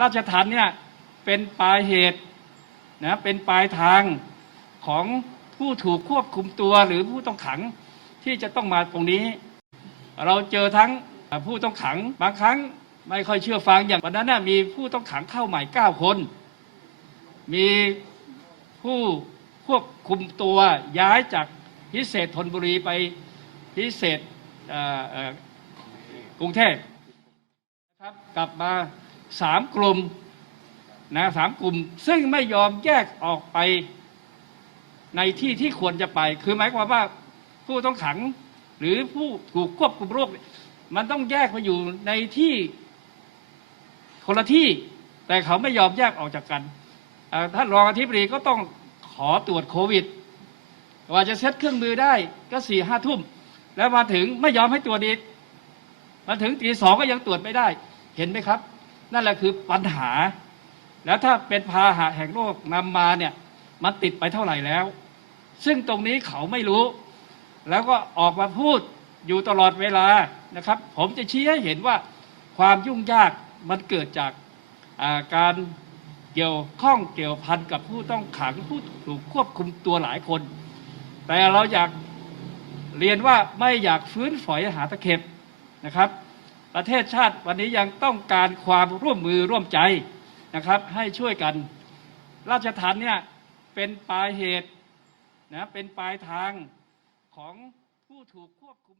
ราชทัณฑ์เนี่ยเป็นปลายเหตุนะเป็นปลายทางของผู้ถูกควบคุมตัวหรือผู้ต้องขังที่จะต้องมาตรงนี้ เราเจอทั้งผู้ต้องขังบางครั้งไม่ค่อยเชื่อฟังอย่างวันนั้นนะมีผู้ต้องขังเข้าใหม่ 9 คน มีผู้ควบคุมตัวย้ายจากพิเศษธนบุรีไปพิเศษกรุงเทพครับกลับมา สามกลุ่มนะสามกลุ่ม ซึ่งไม่ยอมแยกออกไปในที่ที่ควรจะไป คือหมายความว่าผู้ต้องขังหรือผู้ถูกควบคุมโรค มันต้องแยกมาอยู่ในที่คนละที่ แต่เขาไม่ยอมแยกออกจากกันท่านรองอธิบดีก็ต้องขอตรวจโควิดกว่าจะเซ็ตเครื่องมือได้ก็สี่ห้าทุ่ม แล้วมาถึงไม่ยอมให้ตรวจอีกมาถึงตีสองก็ยังตรวจไม่ได้ เห็นไหมครับ นั่นแหละคือปัญหา แล้วถ้าเป็นพาหะแห่งโลกนำมาเนี่ยมันติดไปเท่าไหร่แล้ว ซึ่งตรงนี้เขาไม่รู้ แล้วก็ออกมาพูดอยู่ตลอดเวลานะครับ ผมจะชี้ให้เห็นว่าความยุ่งยากมันเกิดจากาการเกี่ยวข้องเกี่ยวพันกับผู้ต้องขังผู้ถูกควบคุมตัวหลายคน แต่เราอยากเรียนว่าไม่อยากฟื้นฝอยหาตะเข็บนะครับ ประเทศชาติวันนี้ยังต้องการความร่วมมือร่วมใจนะครับให้ช่วยกัน ราชทันเนี่ยเป็นปลายเหตุนะเป็นปลายทางของผู้ถูกควบคุม